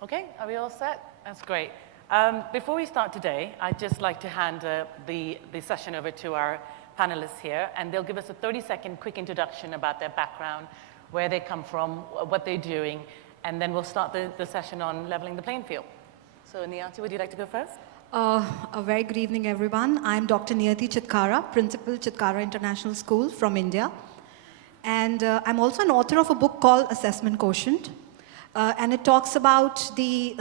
Okay, are we all set? That's great. Before we start today, I'd just like to hand the session over to our panelists here, and they'll give us a 30-second quick introduction about their background, where they come from, what they're doing, and then we'll start the session on leveling the playing field. So Niyati, would you like to go first? A very good evening, everyone. I'm Dr. Niyati Chitkara, Principal, Chitkara International School from India. And I'm also an author of a book called Assessment Quotient. And it talks about the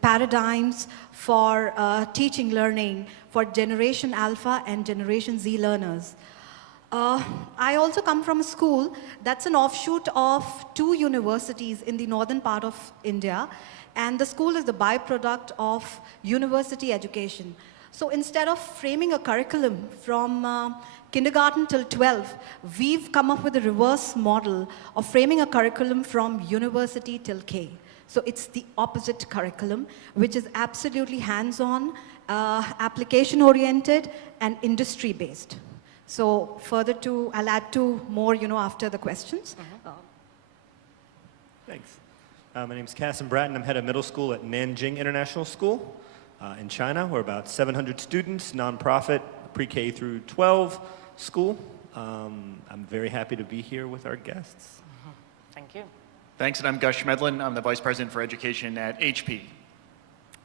paradigms for teaching learning for Generation Alpha and Generation Z learners. I also come from a school that's an offshoot of 2 universities in the northern part of India. And the school is the byproduct of university education. So instead of framing a curriculum from kindergarten till 12, we've come up with a reverse model of framing a curriculum from university till K. So it's the opposite curriculum, which is absolutely hands-on, application-oriented, and industry-based. So further to, I'll add 2 more, after the questions. Thanks. My name's Kasson, Bratton. I'm head of middle school at Nanjing International School in China. We're about 700 students, nonprofit, pre-K through 12 school. I'm very happy to be here with our guests. Thank you. Thanks, and I'm Schmedlen. I'm the Vice President for Education at HP.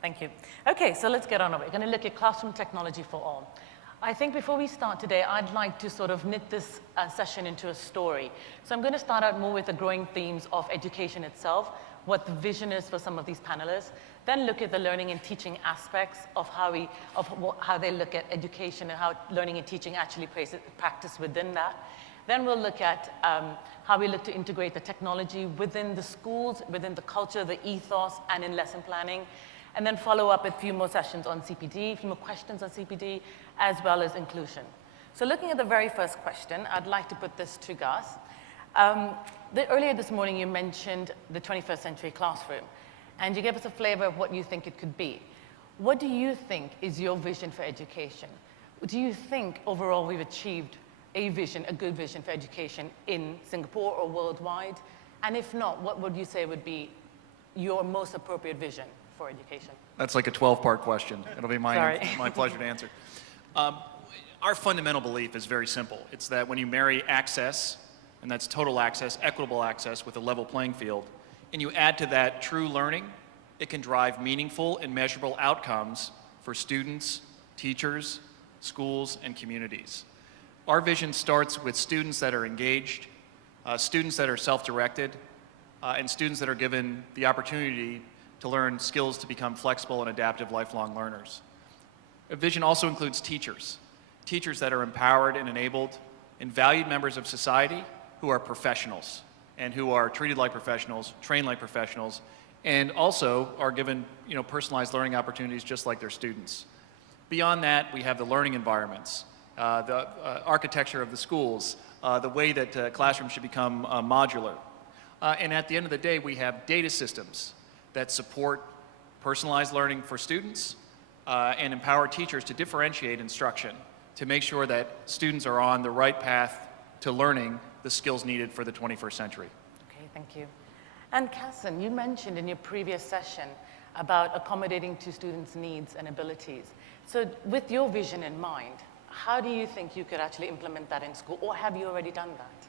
Thank you. Okay, so let's get on with it. We're going to look at classroom technology for all. I think before we start today, I'd like to sort of knit this session into a story. So I'm going to start out more with the growing themes of education itself, what the vision is for some of these panelists, then look at the learning and teaching aspects of how they look at education and how learning and teaching actually practice within that. Then we'll look at how we look to integrate the technology within the schools, within the culture, the ethos, and in lesson planning. And then follow up with a few more sessions on CPD, a few more questions on CPD, as well as inclusion. So looking at the very first question, I'd like to put this to Gus. Earlier this morning, you mentioned the 21st century classroom, and you gave us a flavor of what you think it could be. What do you think is your vision for education? Do you think overall we've achieved a good vision for education in Singapore or worldwide? And if not, what would you say would be your most appropriate vision for education? That's like a 12-part question. It'll be my pleasure to answer. Our fundamental belief is very simple. It's that when you marry access, and that's total access, equitable access with a level playing field, and you add to that true learning, it can drive meaningful and measurable outcomes for students, teachers, schools, and communities. Our vision starts with students that are engaged, students that are self-directed, and students that are given the opportunity to learn skills to become flexible and adaptive lifelong learners. Our vision also includes teachers that are empowered and enabled and valued members of society who are professionals and who are treated like professionals, trained like professionals, and also are given personalized learning opportunities just like their students. Beyond that, we have the learning environments, the architecture of the schools, the way that classrooms should become modular. And at the end of the day, we have data systems that support personalized learning for students and empower teachers to differentiate instruction to make sure that students are on the right path to learning the skills needed for the 21st century. Okay, thank you. And Kasson, you mentioned in your previous session about accommodating to students' needs and abilities. So with your vision in mind, how do you think you could actually implement that in school, or have you already done that?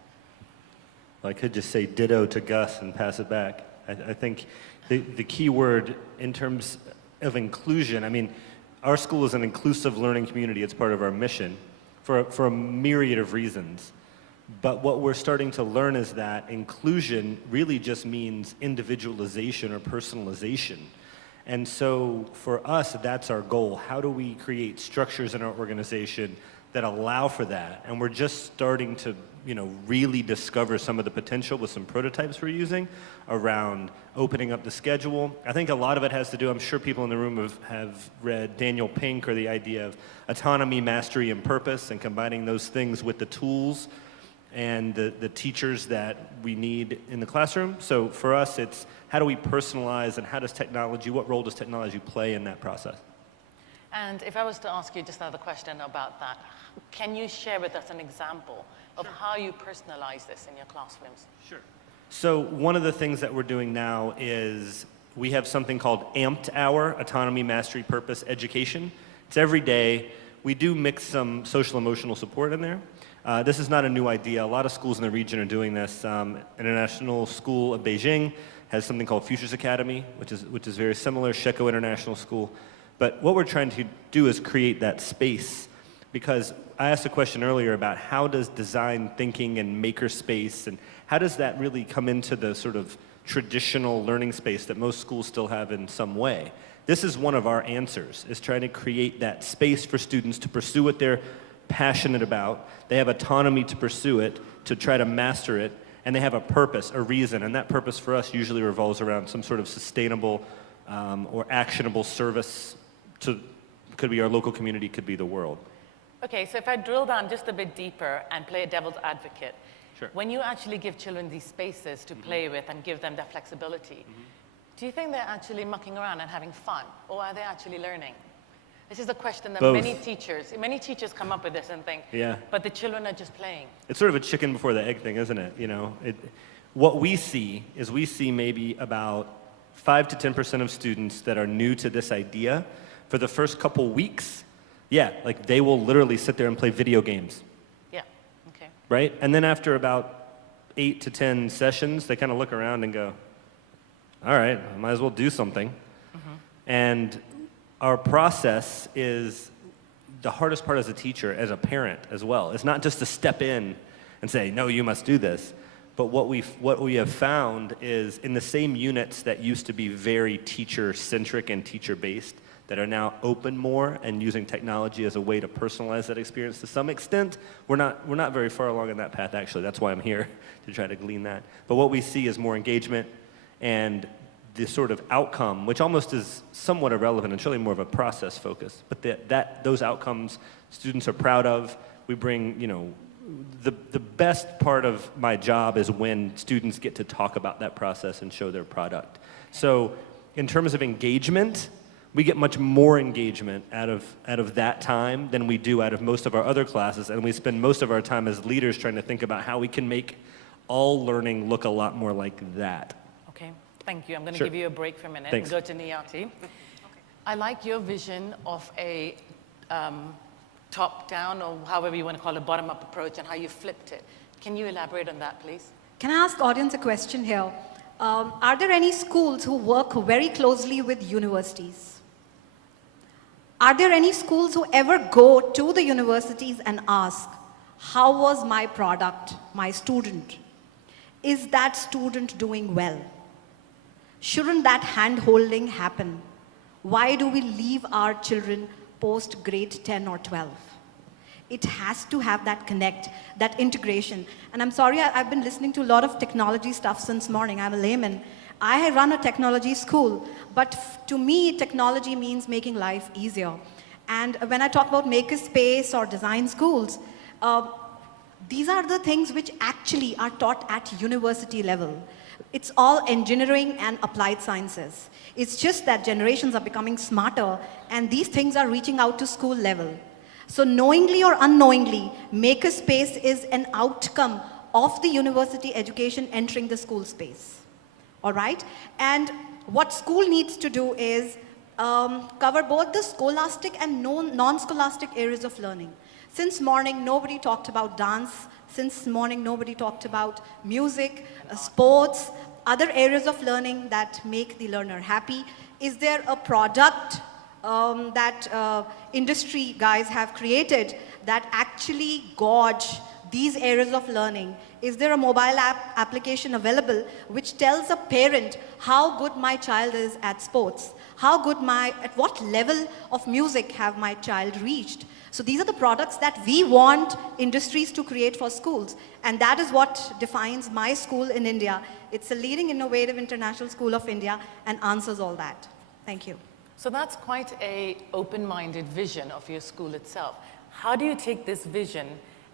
Well, I could just say ditto to Gus and pass it back. I think the key word in terms of inclusion, I mean, our school is an inclusive learning community. It's part of our mission for a myriad of reasons. But what we're starting to learn is that inclusion really just means individualization or personalization. And so for us, that's our goal. How do we create structures in our organization that allow for that? And we're just starting to, really discover some of the potential with some prototypes we're using around opening up the schedule. I think a lot of it has to do, I'm sure people in the room have read Daniel Pink, or the idea of autonomy, mastery, and purpose, and combining those things with the tools and the teachers that we need in the classroom. So for us, it's how do we personalize, and what role does technology play in that process? And if I was to ask you just another question about that, can you share with us an example of how you personalize this in your classrooms? Sure. So one of the things that we're doing now is we have something called Amped Hour, Autonomy, Mastery, Purpose, Education. It's every day. We do mix some social emotional support in there. This is not a new idea. A lot of schools in the region are doing this. International School of Beijing has something called Futures Academy, which is very similar, Sheko International School. But what we're trying to do is create that space, because I asked a question earlier about how does design thinking and makerspace, and how does that really come into the sort of traditional learning space that most schools still have in some way. This is one of our answers, is trying to create that space for students to pursue what they're passionate about. They have autonomy to pursue it, to try to master it, and they have a purpose, a reason, and that purpose for us usually revolves around some sort of sustainable or actionable service to, could be our local community, could be the world. Okay, so if I drill down just a bit deeper and play a devil's advocate, Sure. when you actually give children these spaces to play with and give them that flexibility, do you think they're actually mucking around and having fun, or are they actually learning? This is a question that Both. many teachers come up with this and think, Yeah. but the children are just playing. It's sort of a chicken before the egg thing, isn't it? You know, what we see is maybe about 5 to 10% of students that are new to this idea. For the first couple weeks, yeah, like they will literally sit there and play video games, Yeah, okay. right? And then after about 8 to 10 sessions, they kind of look around and go, all right, I might as well do something. And our process is the hardest part as a teacher, as a parent as well. It's not just to step in and say, no, you must do this. But what we have found is in the same units that used to be very teacher-centric and teacher-based, that are now open more and using technology as a way to personalize that experience to some extent. We're not very far along in that path, actually. That's why I'm here, to try to glean that. But what we see is more engagement and the sort of outcome, which almost is somewhat irrelevant and surely more of a process focus, but those outcomes students are proud of. We bring, you know, the best part of my job is when students get to talk about that process and show their product. So in terms of engagement, we get much more engagement out of that time than we do out of most of our other classes, and we spend most of our time as leaders trying to think about how we can make all learning look a lot more like that. Okay, thank you. I'm going to Sure. give you a break for a minute Thanks. and go to Niyati. Okay. I like your vision of a top-down, or however you want to call it, bottom-up approach, and how you flipped it. Can you elaborate on that, please? Can I ask audience a question here? Are there any schools who work very closely with universities? Are there any schools who ever go to the universities and ask, how was my product, my student? Is that student doing well? Shouldn't that hand-holding happen? Why do we leave our children post grade 10 or 12? It has to have that connect, that integration. And I'm sorry, I've been listening to a lot of technology stuff since morning. I'm a layman. I run a technology school, but to me, technology means making life easier. And when I talk about makerspace or design schools, these are the things which actually are taught at university level. It's all engineering and applied sciences. It's just that generations are becoming smarter, and these things are reaching out to school level. So knowingly or unknowingly, makerspace is an outcome of the university education entering the school space. All right? And what school needs to do is cover both the scholastic and non-scholastic areas of learning. Since morning, nobody talked about dance. Since morning, nobody talked about music, sports, other areas of learning that make the learner happy. Is there a product that industry guys have created that actually gauge these areas of learning? Is there a mobile application available which tells a parent how good my child is at sports? At what level of music have my child reached? So these are the products that we want industries to create for schools. And that is what defines my school in India. It's a leading innovative international school of India and answers all that. Thank you. So that's quite an open-minded vision of your school itself. How do you take this vision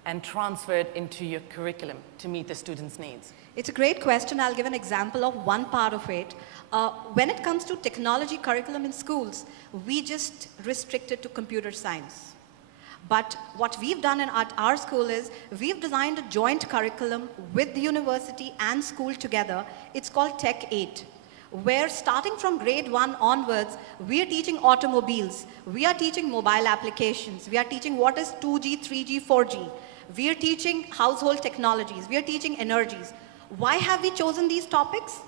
and transfer it into your curriculum to meet the students' needs? It's a great question. I'll give an example of one part of it. When it comes to technology curriculum in schools, we just restrict it to computer science. But what we've done at our school is we've designed a joint curriculum with the university and school together. It's called Tech 8. where starting from grade 1 onwards, we are teaching automobiles, we are teaching mobile applications, we are teaching what is 2G, 3G, 4G, we are teaching household technologies, we are teaching energies. Why have we chosen these topics?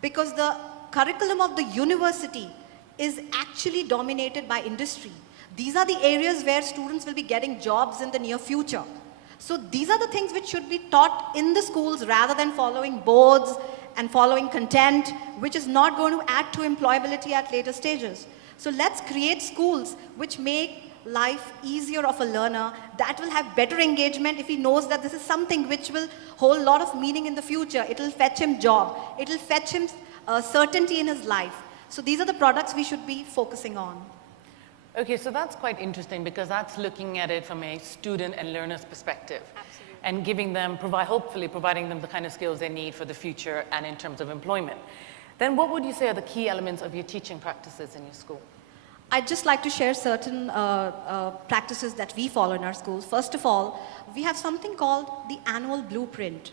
Because the curriculum of the university is actually dominated by industry. These are the areas where students will be getting jobs in the near future. So these are the things which should be taught in the schools rather than following boards and following content, which is not going to add to employability at later stages. So let's create schools which make life easier of a learner, that will have better engagement if he knows that this is something which will hold a lot of meaning in the future. It will fetch him job. It will fetch him certainty in his life. So these are the products we should be focusing on. Okay, so that's quite interesting because that's looking at it from a student and learner's perspective. Absolutely. And giving them, hopefully providing them the kind of skills they need for the future and in terms of employment. Then what would you say are the key elements of your teaching practices in your school? I'd just like to share certain practices that we follow in our schools. First of all, we have something called the annual blueprint.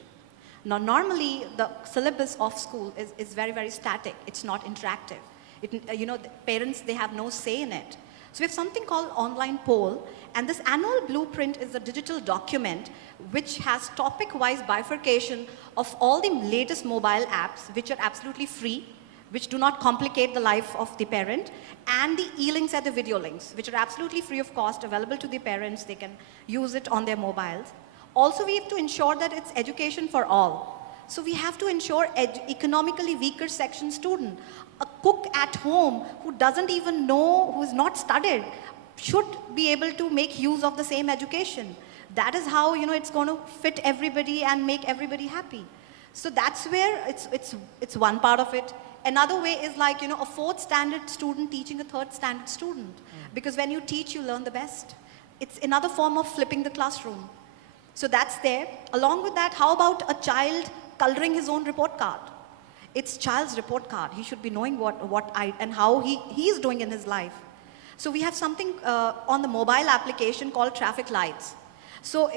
Now, normally, the syllabus of school is very, very static. It's not interactive. The parents, they have no say in it. So we have something called online poll, and this annual blueprint is a digital document which has topic-wise bifurcation of all the latest mobile apps, which are absolutely free, which do not complicate the life of the parent, and the e-links and the video links, which are absolutely free of cost, available to the parents. They can use it on their mobiles. Also, we have to ensure that it's education for all. So we have to ensure economically weaker section student, a cook at home who doesn't even know, who is not studied, should be able to make use of the same education. That is how, it's going to fit everybody and make everybody happy. So that's where it's one part of it. Another way is like, a 4th standard student teaching a 3rd standard student. Because when you teach, you learn the best. It's another form of flipping the classroom. So that's there. Along with that, how about a child coloring his own report card? It's child's report card. He should be knowing and how he is doing in his life. So we have something on the mobile application called traffic lights. So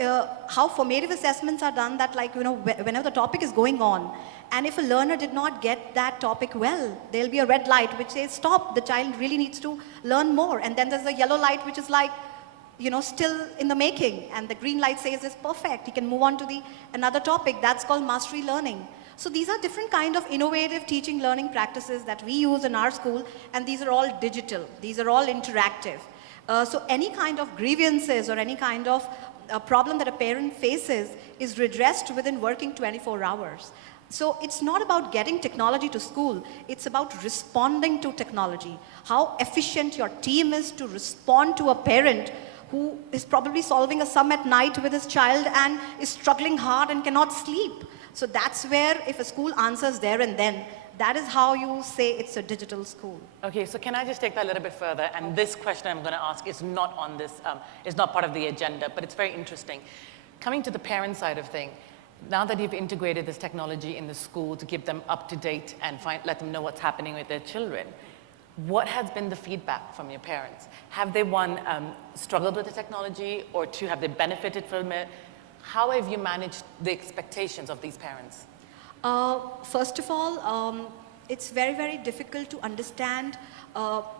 how formative assessments are done that whenever the topic is going on, and if a learner did not get that topic well, there'll be a red light which says, stop, the child really needs to learn more. And then there's a yellow light which is like, still in the making. And the green light says it's perfect. He can move on to another topic. That's called mastery learning. So these are different kind of innovative teaching learning practices that we use in our school, and these are all digital. These are all interactive. So any kind of grievances or any kind of problem that a parent faces is redressed within working 24 hours. So it's not about getting technology to school, it's about responding to technology. How efficient your team is to respond to a parent who is probably solving a sum at night with his child and is struggling hard and cannot sleep. So that's where, if a school answers there and then, that is how you say it's a digital school. Okay, so can I just take that a little bit further? And this question I'm going to ask is not on this, is not part of the agenda, but it's very interesting. Coming to the parent side of things, now that you've integrated this technology in the school to keep them up to date and let them know what's happening with their children, what has been the feedback from your parents? Have they, one, struggled with the technology, or two, have they benefited from it? How have you managed the expectations of these parents? First of all, it's very, very difficult to understand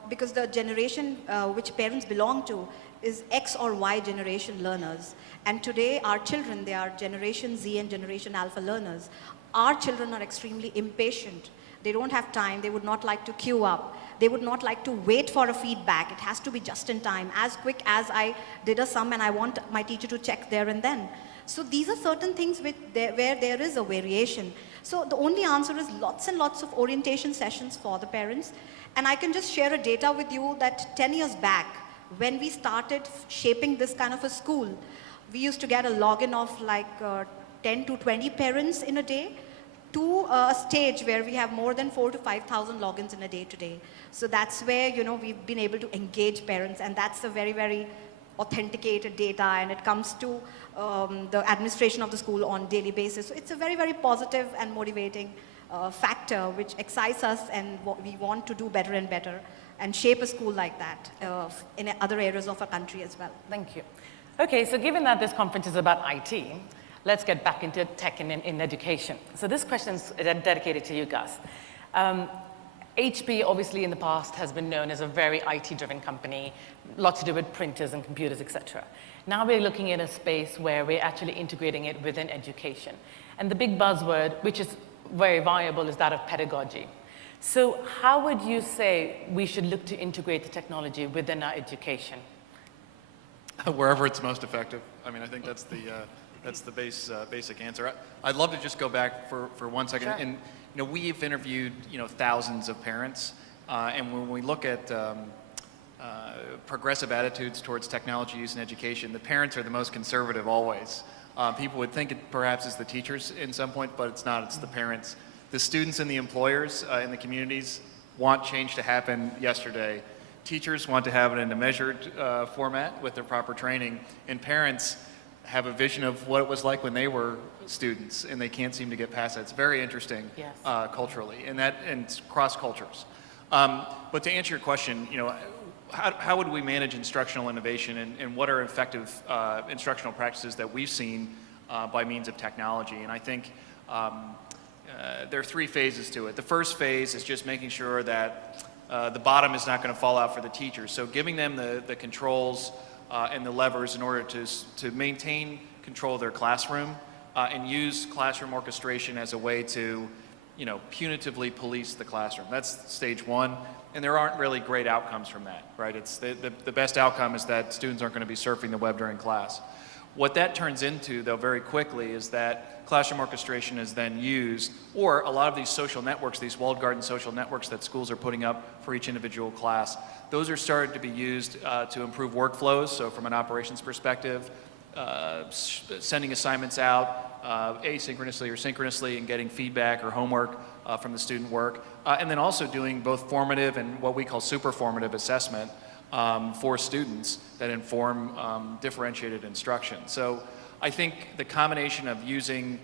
because the generation which parents belong to is X or Y generation learners. And today our children, they are Generation Z and Generation Alpha learners. Our children are extremely impatient. They don't have time. They would not like to queue up. They would not like to wait for a feedback. It has to be just in time, as quick as I did a sum and I want my teacher to check there and then. So these are certain things where there is a variation. So the only answer is lots and lots of orientation sessions for the parents. And I can just share a data with you that 10 years back, when we started shaping this kind of a school, we used to get a login of like 10 to 20 parents in a day, to a stage where we have more than 4,000 to 5,000 logins in a day today. So that's where, we've been able to engage parents, and that's a very, very authenticated data, and it comes to the administration of the school on a daily basis. So it's a very, very positive and motivating factor which excites us, and we want to do better and better and shape a school like that in other areas of our country as well. Thank you. Okay, so given that this conference is about IT, let's get back into tech in education. So this question is dedicated to you, Gus. HP obviously in the past has been known as a very IT-driven company, lots to do with printers and computers, etc. Now we're looking at a space where we're actually integrating it within education. And the big buzzword, which is very viable, is that of pedagogy. So how would you say we should look to integrate the technology within our education? Wherever it's most effective. I mean, I think that's the basic answer. I'd love to just go back for 1 second. Sure. And we've interviewed thousands of parents, and when we look at progressive attitudes towards technology use in education, the parents are the most conservative always. People would think it perhaps is the teachers in some point, but it's not. It's the parents. The students and the employers in the communities want change to happen yesterday. Teachers want to have it in a measured format with their proper training, and parents have a vision of what it was like when they were students, and they can't seem to get past that. It's very interesting. Yes. Culturally, and it's cross cultures. But to answer your question, how would we manage instructional innovation, and what are effective instructional practices that we've seen by means of technology? And I think there are 3 phases to it. The first phase is just making sure that the bottom is not going to fall out for the teachers. So giving them the controls and the levers in order to maintain control of their classroom and use classroom orchestration as a way to punitively police the classroom. That's stage 1, and there aren't really great outcomes from that, right? It's the best outcome is that students aren't going to be surfing the web during class. What that turns into, though, very quickly is that classroom orchestration is then used, or a lot of these social networks, these walled garden social networks that schools are putting up for each individual class, those are started to be used to improve workflows. So from an operations perspective, sending assignments out asynchronously or synchronously and getting feedback or homework from the student work. And then also doing both formative and what we call super formative assessment for students that inform differentiated instruction. So I think the combination of using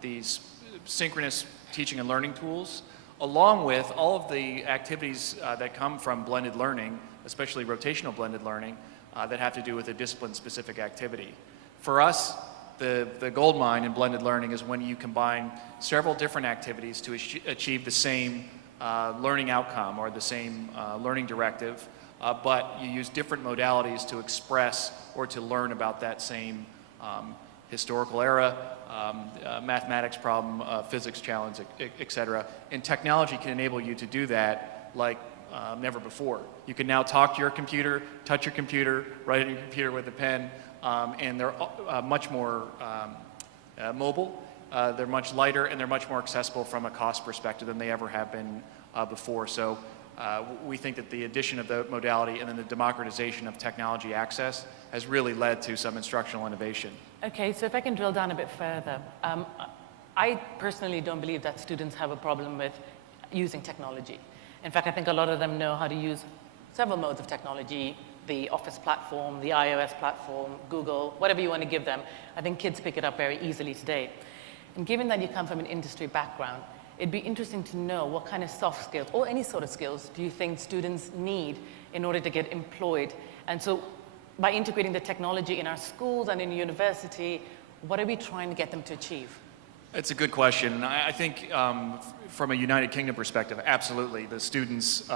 these synchronous teaching and learning tools, along with all of the activities that come from blended learning, especially rotational blended learning, that have to do with a discipline-specific activity. For us, the gold mine in blended learning is when you combine several different activities to achieve the same learning outcome or the same learning directive, but you use different modalities to express or to learn about that same historical era, mathematics problem, physics challenge, et cetera. And technology can enable you to do that like never before. You can now talk to your computer, touch your computer, write on your computer with a pen, and they're much more mobile, they're much lighter, and they're much more accessible from a cost perspective than they ever have been before. So we think that the addition of the modality and then the democratization of technology access has really led to some instructional innovation. Okay, so if I can drill down a bit further. I personally don't believe that students have a problem with using technology. In fact, I think a lot of them know how to use several modes of technology, the Office platform, the iOS platform, Google, whatever you want to give them. I think kids pick it up very easily today. And given that you come from an industry background, it'd be interesting to know what kind of soft skills, or any sort of skills, do you think students need in order to get employed? And so by integrating the technology in our schools and in university, what are we trying to get them to achieve? It's a good question. I think from a United Kingdom perspective, absolutely. The students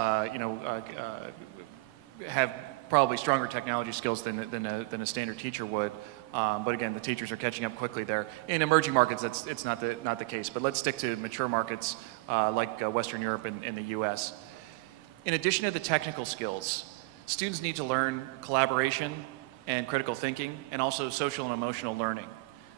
have probably stronger technology skills than a standard teacher would. But again, the teachers are catching up quickly there. In emerging markets, it's not the case. But let's stick to mature markets like Western Europe and the US. In addition to the technical skills, students need to learn collaboration and critical thinking, and also social and emotional learning.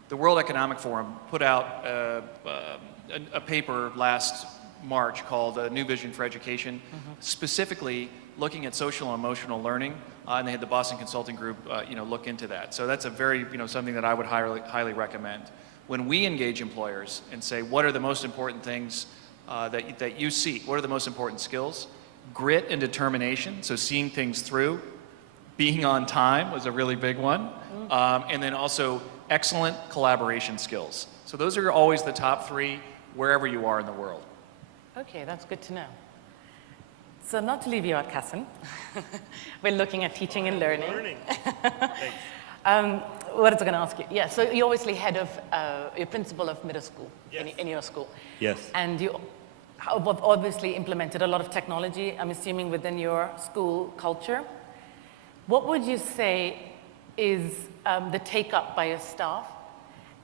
The World Economic Forum put out a paper last March called New Vision for Education, specifically looking at social and emotional learning, and they had the Boston Consulting Group look into that. So that's a very, something that I would highly recommend. When we engage employers and say, what are the most important things that you seek? What are the most important skills? Grit and determination, so seeing things through. Being on time was a really big one. And then also excellent collaboration skills. So those are always the top 3 wherever you are in the world. Okay, that's good to know. So not to leave you out, Kasson, we're looking at teaching and learning. What was I going to ask you? Yeah, so you're obviously head of, you're principal of middle school. Yes. in your school. Yes. And have obviously implemented a lot of technology, I'm assuming, within your school culture. What would you say is the take-up by your staff?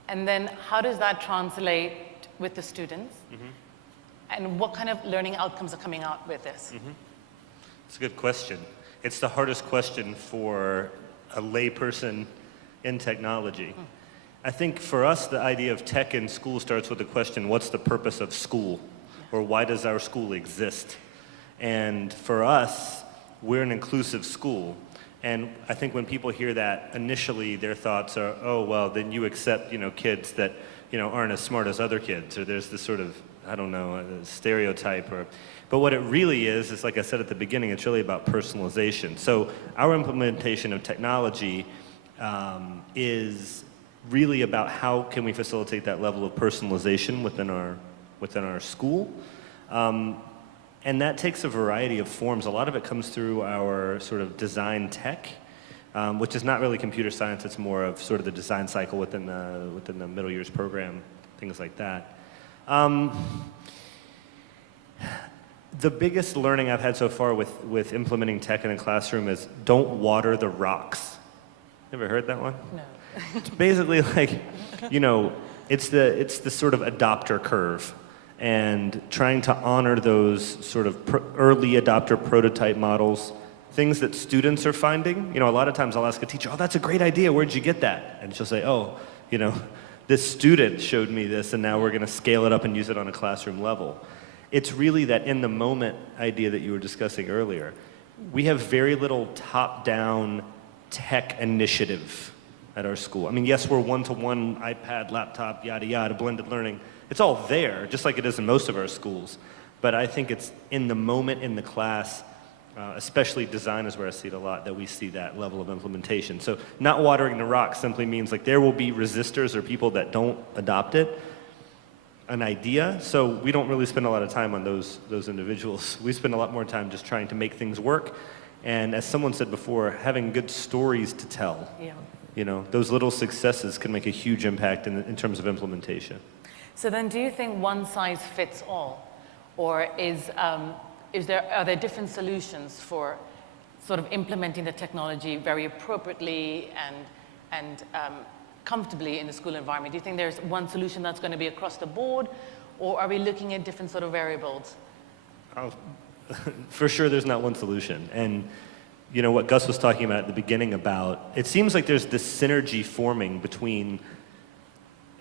And then how does that translate with the students? And what kind of learning outcomes are coming out with this? It's a good question. It's the hardest question for a layperson in technology. I think for us, the idea of tech in school starts with the question, what's the purpose of school? Or why does our school exist? And for us, we're an inclusive school. And I think when people hear that, initially their thoughts are, oh, well, then you accept, kids that, aren't as smart as other kids, or there's this sort of, I don't know, a stereotype. But what it really is like I said at the beginning, it's really about personalization. So our implementation of technology is really about how can we facilitate that level of personalization within our school. And that takes a variety of forms. A lot of it comes through our sort of design tech, which is not really computer science. It's more of sort of the design cycle within the middle years program, things like that. The biggest learning I've had so far with implementing tech in a classroom is don't water the rocks. Ever heard that one? No. It's basically like, it's the sort of adopter curve, and trying to honor those sort of early adopter prototype models, things that students are finding. A lot of times I'll ask a teacher, oh, that's a great idea, where'd you get that? And she'll say, oh, this student showed me this, and now we're gonna scale it up and use it on a classroom level. It's really that in the moment idea that you were discussing earlier. We have very little top-down tech initiative at our school. I mean, yes, we're one-to-one, iPad, laptop, yada, yada, blended learning. It's all there, just like it is in most of our schools. But I think it's in the moment in the class, especially design is where I see it a lot, that we see that level of implementation. So not watering the rock simply means like there will be resistors or people that don't adopt it, an idea. So we don't really spend a lot of time on those individuals. We spend a lot more time just trying to make things work. And as someone said before, having good stories to tell. Yeah. Those little successes can make a huge impact in terms of implementation. So then do you think one size fits all? Or are there different solutions for sort of implementing the technology very appropriately and comfortably in the school environment? Do you think there's one solution that's going to be across the board? Or are we looking at different sort of variables? For sure, there's not one solution. And what Gus was talking about at the beginning about, it seems like there's this synergy forming between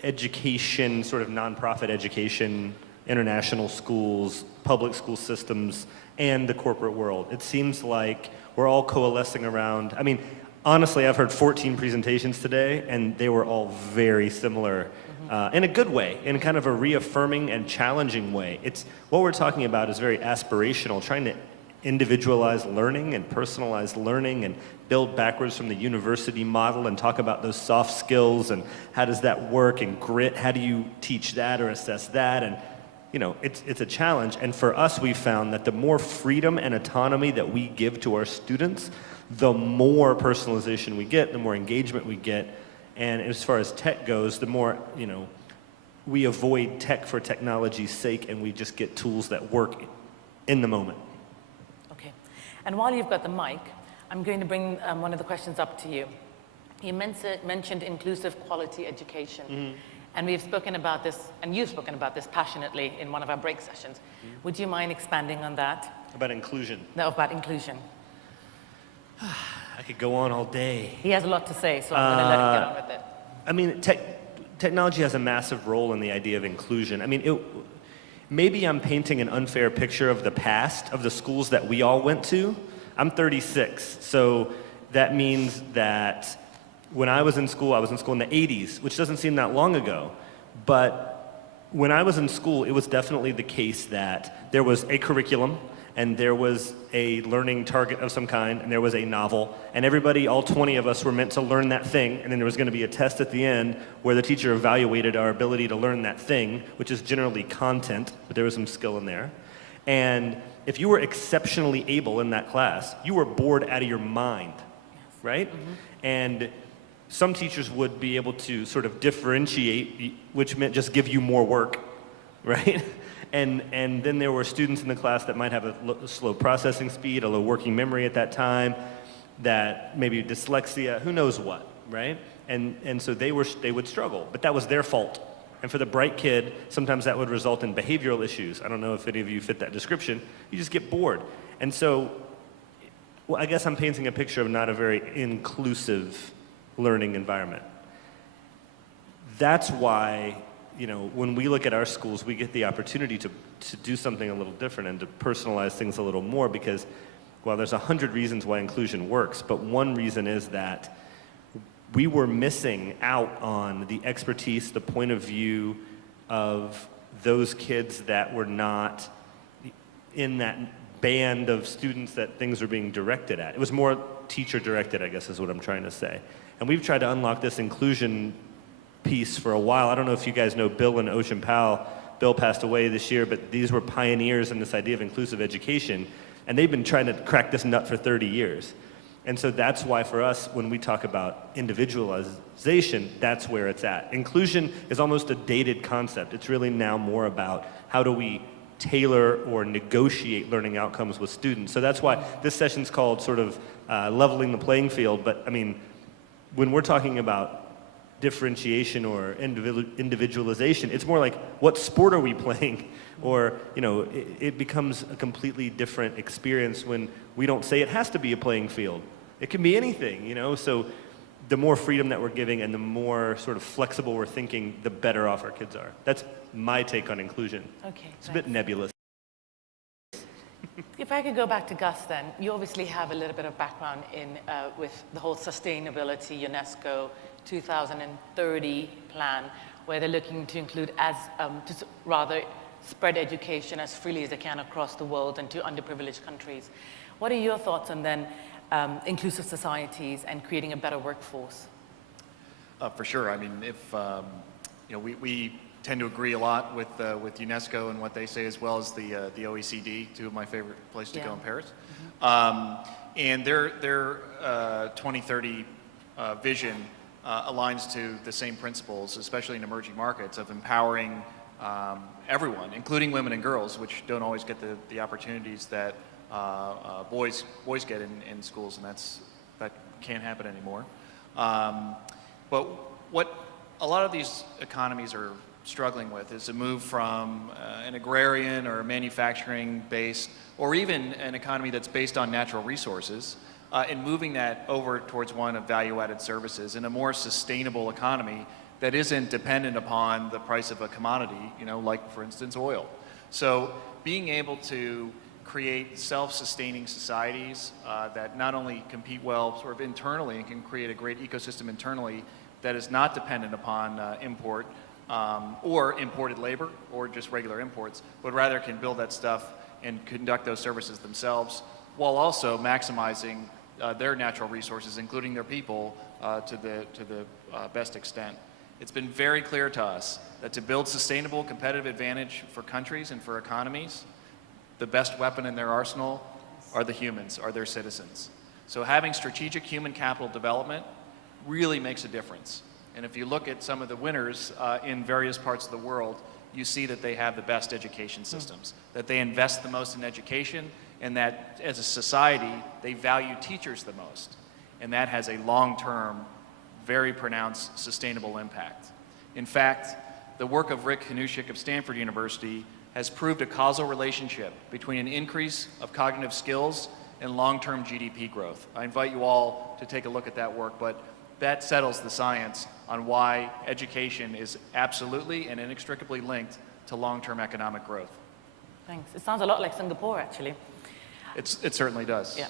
education, sort of nonprofit education, international schools, public school systems, and the corporate world. It seems like we're all coalescing around, I mean, honestly, I've heard 14 presentations today, and they were all very similar in a good way, in kind of a reaffirming and challenging way. What we're talking about is very aspirational, trying to individualize learning and personalize learning and build backwards from the university model and talk about those soft skills and how does that work, and grit, how do you teach that or assess that? And it's a challenge. And for us, we found that the more freedom and autonomy that we give to our students, the more personalization we get, the more engagement we get. And as far as tech goes, the more, we avoid tech for technology's sake, and we just get tools that work in the moment. Okay. And while you've got the mic, I'm going to bring one of the questions up to you. You mentioned inclusive quality education. And we've spoken about this, and you've spoken about this passionately in one of our break sessions. Would you mind expanding on that? About inclusion. No, about inclusion. I could go on all day. He has a lot to say, so I'm going to let him get on with it. I mean, technology has a massive role in the idea of inclusion. I mean, maybe I'm painting an unfair picture of the past, of the schools that we all went to. I'm 36, so that means that when I was in school in the 80s, which doesn't seem that long ago. But when I was in school, it was definitely the case that there was a curriculum, and there was a learning target of some kind, and there was a novel, and everybody, all 20 of us, were meant to learn that thing, and then there was going to be a test at the end where the teacher evaluated our ability to learn that thing, which is generally content, but there was some skill in there. And if you were exceptionally able in that class, you were bored out of your mind, right? And some teachers would be able to sort of differentiate, which meant just give you more work, right? And then there were students in the class that might have a slow processing speed, a low working memory at that time, that maybe dyslexia, who knows what, right? And so they would struggle, but that was their fault. And for the bright kid, sometimes that would result in behavioral issues. I don't know if any of you fit that description. You just get bored. And so, well, I guess I'm painting a picture of not a very inclusive learning environment. That's why, you know, when we look at our schools, we get the opportunity to do something a little different and to personalize things a little more, because, well, there's 100 reasons why inclusion works, but one reason is that we were missing out on the expertise, the point of view of those kids that were not in that band of students that things were being directed at. It was more teacher directed, I guess is what I'm trying to say. And we've tried to unlock this inclusion piece for a while. I don't know if you guys know Bill and Ocean Powell. Bill passed away this year, but these were pioneers in this idea of inclusive education, and they've been trying to crack this nut for 30 years. And so that's why for us, when we talk about individualization, that's where it's at. Inclusion is almost a dated concept. It's really now more about how do we tailor or negotiate learning outcomes with students. So that's why this session's called sort of leveling the playing field. But I mean, when we're talking about differentiation or individualization, it's more like, what sport are we playing? Or, you know, it becomes a completely different experience when we don't say it has to be a playing field. It can be anything, you know? So the more freedom that we're giving and the more sort of flexible we're thinking, the better off our kids are. That's my take on inclusion. Okay, it's a bit nebulous. If I could go back to Gus then, you obviously have a little bit of background in with the whole sustainability UNESCO 2030 plan, where they're looking to include rather spread education as freely as they can across the world and to underprivileged countries. What are your thoughts on then inclusive societies and creating a better workforce? For sure. I mean, if you know, we tend to agree a lot with UNESCO and what they say, as well as the OECD, two of my favorite places to go in Paris. And their 2030 vision aligns to the same principles, especially in emerging markets, of empowering everyone, including women and girls, which don't always get the opportunities that boys get in schools, and that can't happen anymore. But what a lot of these economies are struggling with is a move from an agrarian or manufacturing based, or even an economy that's based on natural resources, and moving that over towards one of value-added services in a more sustainable economy that isn't dependent upon the price of a commodity, you know, like for instance oil. So being able to create self-sustaining societies that not only compete well sort of internally and can create a great ecosystem internally that is not dependent upon import or imported labor or just regular imports, but rather can build that stuff and conduct those services themselves, while also maximizing their natural resources, including their people, to the best extent. It's been very clear to us that to build sustainable competitive advantage for countries and for economies, the best weapon in their arsenal are the humans, are their citizens. So having strategic human capital development really makes a difference. And if you look at some of the winners in various parts of the world, you see that they have the best education systems, that they invest the most in education, and that as a society, they value teachers the most. And that has a long-term, very pronounced sustainable impact. In fact, the work of Rick Hanushik of Stanford University has proved a causal relationship between an increase of cognitive skills and long-term GDP growth. I invite you all to take a look at that work, but that settles the science on why education is absolutely and inextricably linked to long-term economic growth. Thanks. It sounds a lot like Singapore, actually. It certainly does. Yeah.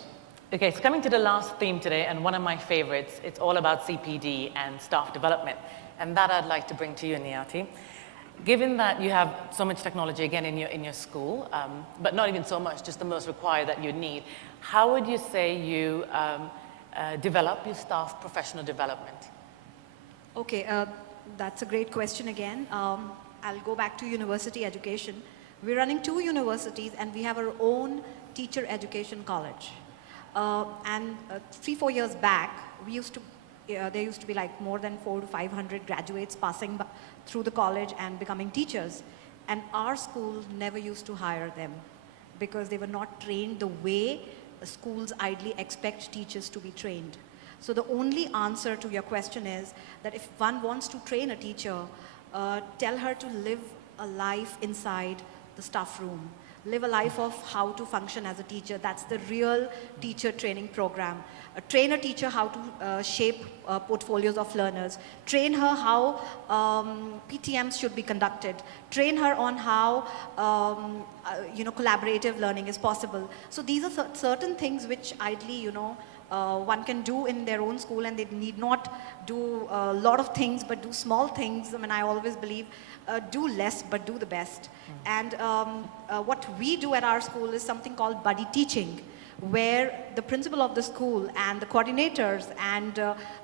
Okay, so coming to the last theme today, and one of my favorites, it's all about CPD and staff development. And that I'd like to bring to you, Niyati. Given that you have so much technology, again, in your school, but not even so much, just the most required that you need, how would you say you develop your staff professional development? Okay, that's a great question again. I'll go back to university education. We're running 2 universities and we have our own teacher education college. And 3-4 years back, there used to be like more than 400 to 500 graduates passing through the college and becoming teachers. And our school never used to hire them because they were not trained the way schools ideally expect teachers to be trained. So the only answer to your question is that if one wants to train a teacher, tell her to live a life inside the staff room. Live a life of how to function as a teacher. That's the real teacher training program. Train a teacher how to shape portfolios of learners. Train her how PTMs should be conducted. Train her on how collaborative learning is possible. So these are certain things which ideally, one can do in their own school, and they need not do a lot of things, but do small things. I mean, I always believe do less, but do the best. And what we do at our school is something called buddy teaching, where the principal of the school and the coordinators and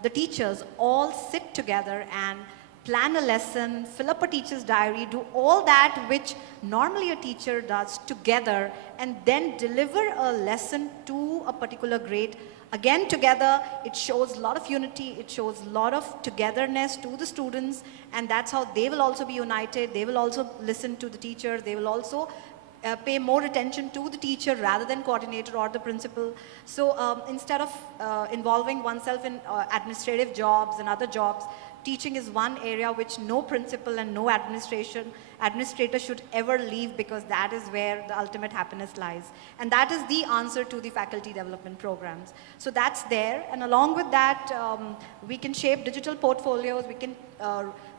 the teachers all sit together and plan a lesson, fill up a teacher's diary, do all that which normally a teacher does together, and then deliver a lesson to a particular grade. Again, together, it shows a lot of unity, it shows a lot of togetherness to the students, and that's how they will also be united. They will also listen to the teacher. They will also pay more attention to the teacher rather than coordinator or the principal. So instead of involving oneself in administrative jobs and other jobs, teaching is one area which no principal and no administrator should ever leave, because that is where the ultimate happiness lies. And that is the answer to the faculty development programs. So that's there. And along with that, we can shape digital portfolios. We can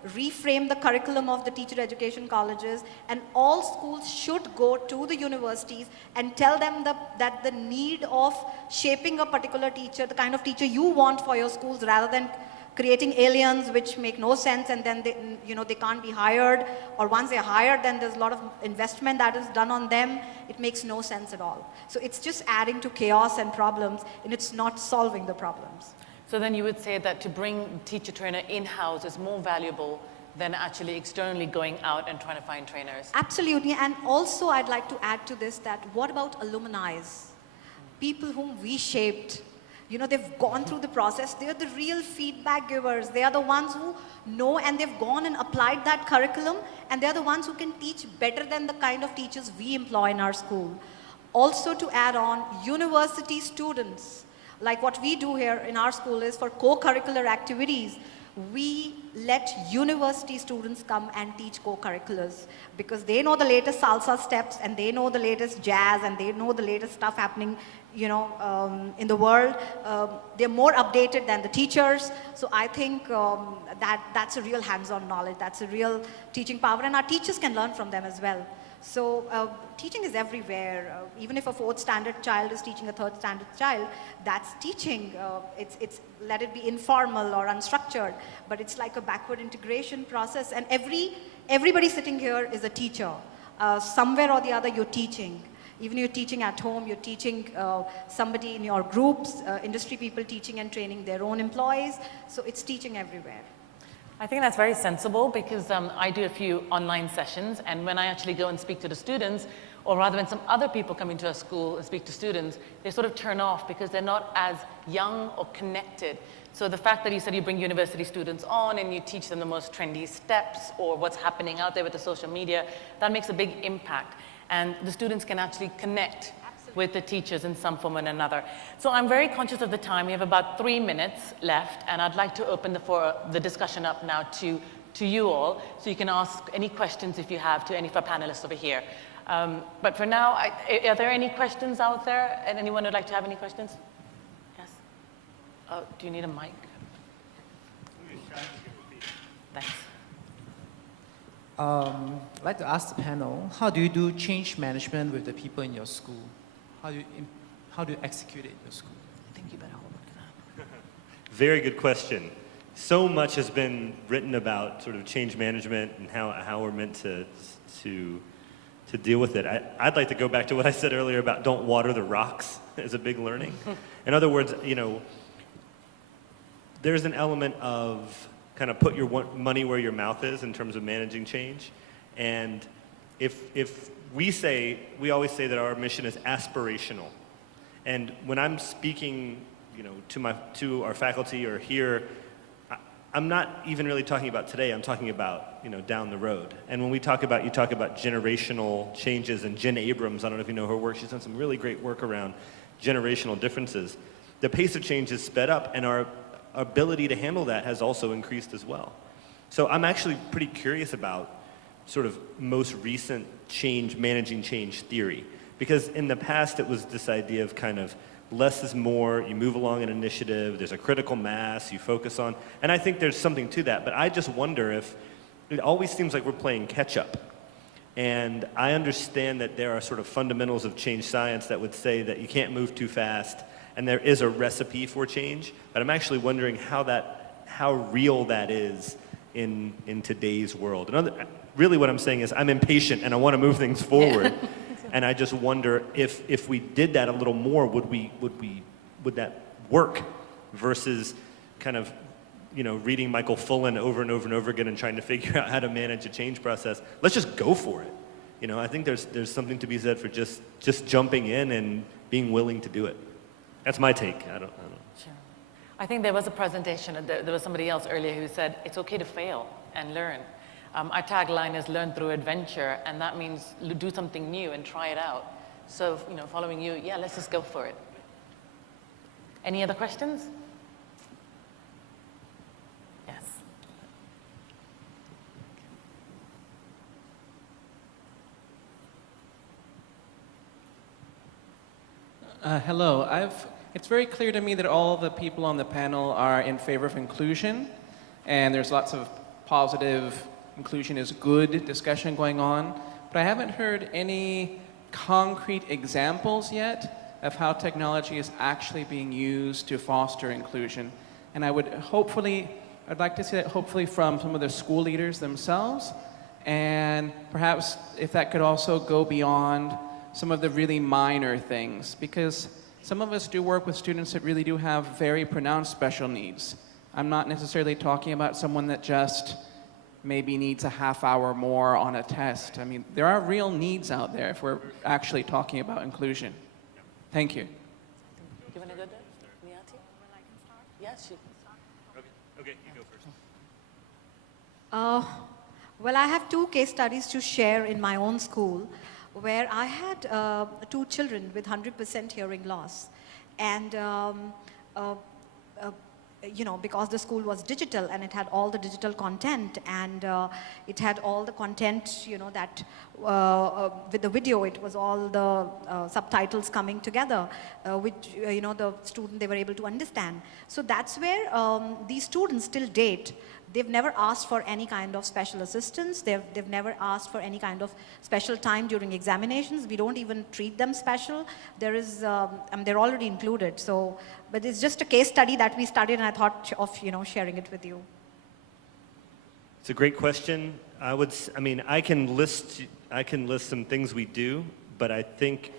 reframe the curriculum of the teacher education colleges. And all schools should go to the universities and tell them that the need of shaping a particular teacher, the kind of teacher you want for your schools, rather than creating aliens which make no sense, and then they can't be hired, or once they're hired, then there's a lot of investment that is done on them. It makes no sense at all. So it's just adding to chaos and problems, and it's not solving the problems. So then you would say that to bring teacher trainer in-house is more valuable than actually externally going out and trying to find trainers? Absolutely. And also I'd like to add to this that what about alumni? People whom we shaped. They've gone through the process. They're the real feedback givers. They are the ones who know, and they've gone and applied that curriculum, and they're the ones who can teach better than the kind of teachers we employ in our school. Also, to add on, university students, like what we do here in our school is for co-curricular activities, we let university students come and teach co-curriculars, because they know the latest salsa steps, and they know the latest jazz, and they know the latest stuff happening in the world. They're more updated than the teachers. So I think that's a real hands-on knowledge. That's a real teaching power, and our teachers can learn from them as well. So teaching is everywhere. Even if a 4th standard child is teaching a 3rd standard child, that's teaching. It's let it be informal or unstructured, but it's like a backward integration process. And everybody sitting here is a teacher. Somewhere or the other, you're teaching. Even you're teaching at home, you're teaching somebody in your groups, industry people teaching and training their own employees. So it's teaching everywhere. I think that's very sensible, because I do a few online sessions, and when I actually go and speak to the students, or rather when some other people come into a school and speak to students, they sort of turn off because they're not as young or connected. So the fact that you said you bring university students on and you teach them the most trendy steps or what's happening out there with the social media, that makes a big impact. And the students can actually connect with the teachers in some form or another. So I'm very conscious of the time. We have about 3 minutes left, and I'd like to open the discussion up now to you all, so you can ask any questions if you have to any of our panelists over here. But for now, are there any questions out there? And anyone would like to have any questions? Yes? Oh, do you need a mic? Thanks. I'd like to ask the panel, how do you do change management with the people in your school? How do you execute it in your school? I think you better hold on to that. Very good question. So much has been written about sort of change management and how we're meant to deal with it. I'd like to go back to what I said earlier about don't water the rocks as a big learning. In other words, there's an element of kind of put your money where your mouth is in terms of managing change. And if we always say that our mission is aspirational. And when I'm speaking, to our faculty or here, I'm not even really talking about today, I'm talking about, down the road. And when you talk about generational changes, and Jen Abrams, I don't know if you know her work, she's done some really great work around generational differences. The pace of change has sped up, and our ability to handle that has also increased as well. So I'm actually pretty curious about sort of most recent change, managing change theory. Because in the past, it was this idea of kind of less is more, you move along an initiative, there's a critical mass, you focus on, and I think there's something to that, but I just wonder if, it always seems like we're playing catch up. And I understand that there are sort of fundamentals of change science that would say that you can't move too fast, and there is a recipe for change, but I'm actually wondering how real that is in today's world. Really what I'm saying is I'm impatient and I want to move things forward. And I just wonder if we did that a little more, would that work versus kind of, reading Michael Fullan over and over and over again and trying to figure out how to manage a change process. Let's just go for it. I think there's something to be said for just jumping in and being willing to do it. That's my take. I don't know. Sure. I think there was a presentation, there was somebody else earlier who said it's okay to fail and learn. Our tagline is learn through adventure, and that means do something new and try it out. So, following you, yeah, let's just go for it. Any other questions? Yes. Hello. It's very clear to me that all the people on the panel are in favor of inclusion, and there's lots of positive inclusion is good discussion going on, but I haven't heard any concrete examples yet of how technology is actually being used to foster inclusion. And I'd like to see that hopefully from some of the school leaders themselves, and perhaps if that could also go beyond some of the really minor things, because some of us do work with students that really do have very pronounced special needs. I'm not necessarily talking about someone that just maybe needs a half hour more on a test. I mean, there are real needs out there if we're actually talking about inclusion. Thank you. Do you want to go there, Niyati? Yes, you can start. Okay, you go first. Well, I have 2 case studies to share in my own school where I had 2 children with 100% hearing loss. And because the school was digital and it had all the digital content, and it had all the content, that with the video, it was all the subtitles coming together, which, the student, they were able to understand. So that's where these students till date, they've never asked for any kind of special assistance. They've never asked for any kind of special time during examinations. We don't even treat them special. There is, they're already included. So, but it's just a case study that we studied, and I thought of, sharing it with you. It's a great question. I can list some things we do, but I think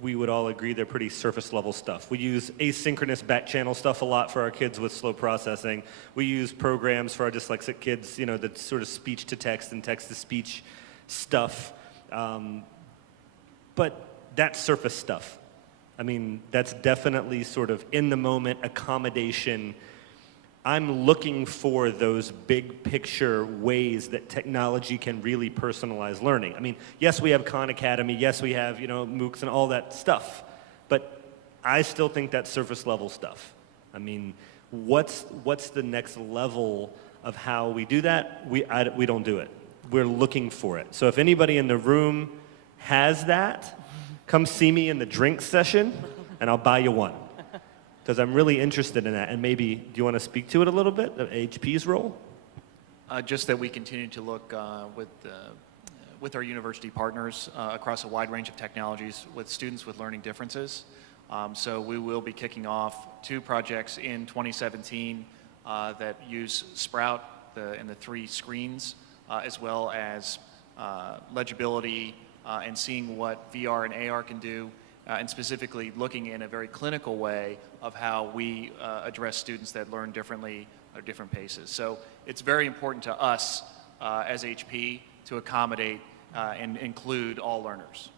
we would all agree they're pretty surface level stuff. We use asynchronous back channel stuff a lot for our kids with slow processing. We use programs for our dyslexic kids, that sort of speech to text and text to speech stuff. But that's surface stuff. That's definitely sort of in the moment accommodation. I'm looking for those big picture ways that technology can really personalize learning. Yes, we have Khan Academy, yes, we have, MOOCs and all that stuff, but I still think that's surface level stuff. What's the next level of how we do that? We don't do it. We're looking for it. So if anybody in the room has that, come see me in the drink session and I'll buy you one. Because I'm really interested in that. And maybe, do you want to speak to it a little bit, of HP's role? Just that we continue to look with our university partners across a wide range of technologies with students with learning differences. So we will be kicking off 2 projects in 2017 that use Sprout and the 3 screens, as well as legibility and seeing what VR and AR can do. And specifically looking in a very clinical way of how we address students that learn differently at different paces. So it's very important to us as HP to accommodate and include all learners.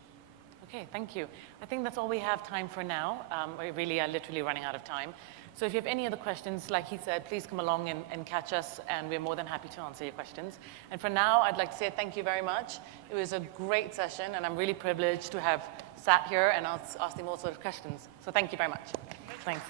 Okay, thank you. I think that's all we have time for now. We really are literally running out of time. So if you have any other questions, like he said, please come along and catch us, and we're more than happy to answer your questions. And for now, I'd like to say thank you very much. It was a great session, and I'm really privileged to have sat here and asked them all sorts of questions. So thank you very much. Thanks.